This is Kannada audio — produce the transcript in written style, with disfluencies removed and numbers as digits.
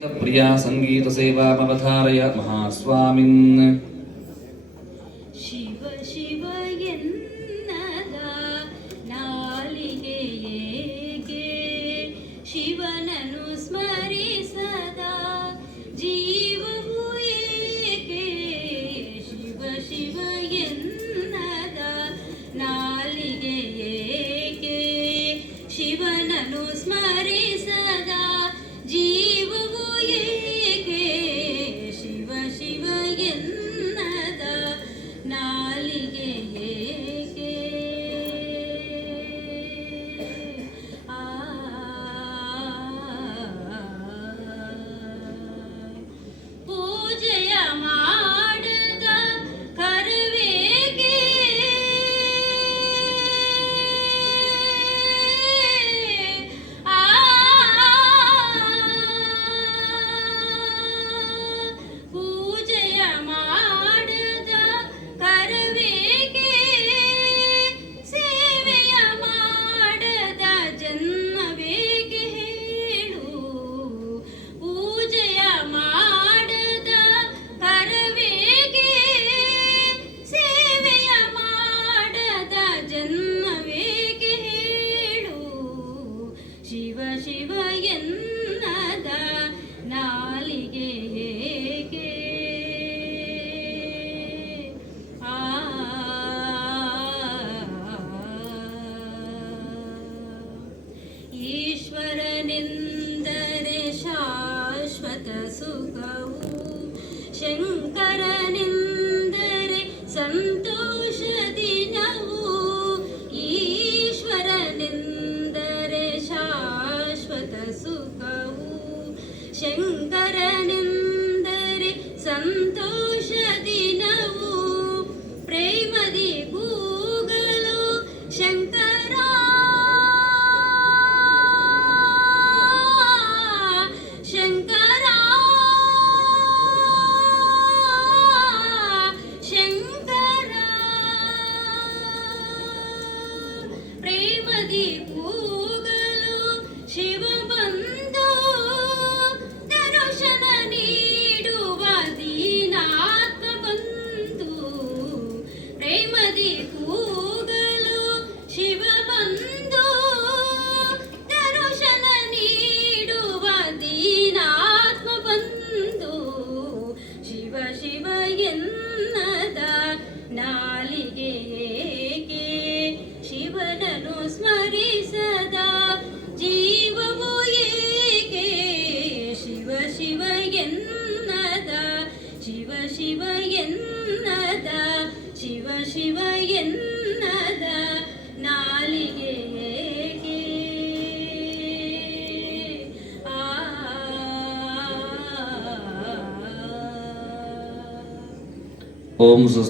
ಪ್ರಿಯಾ ಸಂಗೀತ ಸೇವಾ ಮವಧಾರಯ ಮಹಾಸ್ವಾಮಿನ್. ಶಿವ ಶಿವ ಎನ್ನದ ನಾಲಿಗೆಯೇಕೆ ಶಿವನನ್ನು ಸ್ಮರಿಸದ ಜೀವವು ಏಕೆ. ಶಿವ ಶಿವ ಎನ್ನದ ನಾಲಿಗೆಯೇಕೆ ಶಿವನನ್ನು ಸ್ಮರಿಸದ ಜೀವವು ಏಕೆ. ಶಿವ ಶಿವ ಎನ್ನದ ನಾಲಿಗೆ ಏಕೆ. ಪೂಜೆಯ ಮಾಡದ ಕರವೇಕೆ ಪೂಜೆಯ ಮಾಡದ ಕರವೇಕೆ ಸೇವೆಯ ಮಾಡದ ಜನ್ಮವೇಕೆ ಹೇಳು. ಪೂಜೆಯ ಮಾಡದ ಕರವೇಕೆ ಸೇವೆಯ ಮಾಡದ ಜನ್ಮವೇಕೆ ಹೇಳು. ಶಿವ ಶಿವ ಎನ್ನದ ನಾಲಿಗೆ ಏಕೆ. ಈಶ್ವರನೆಂದರೆ ಶಾಶ್ವತ ಸುಖವು, ಶಂಕರನೆಂದರೆ ಸಂತೋಷ ದಿನವು. ಈಶ್ವರನೆಂದರೆ ಶಾಶ್ವತ ಸುಖವು, ಶಂಕರನೆಂದರೆ ಸಂತೋಷ ದಿನವು. ಪ್ರೇಮದಿ ಕೂಗಲು ಶಂಕರ, ಶಂಕರ ಶಂಕರ. ಪ್ರೇಮದಿ ಕೂಗಲು ಶಿವ ಬಂದು ದರ್ಶನ ನೀಡುವ ದೀನಾತ್ಮ ಬಂದು. ಪ್ರೇಮದಿ ಕೂಗಲು ಶಿವ ಬಂದು ದರ್ಶನ ನೀಡುವ ದೀನಾತ್ಮ ಬಂದು. ಶಿವ ಶಿವ ಎನ್ನದ ನಾಲಿಗೆ ಏಕೆ ಶಿವನನ್ನು ಸ್ಮರಿಸದ ಜೀವವು ಏಕೆ. ಶಿವ ಶಿವ ಎನ್ನದ ಶಿವ ಶಿವ ಎನ್ನದ ಶಿವ ಶಿವ ಎನ್ನದ ನಾಲಿಗೆ ಏಕೆ. ಓಂ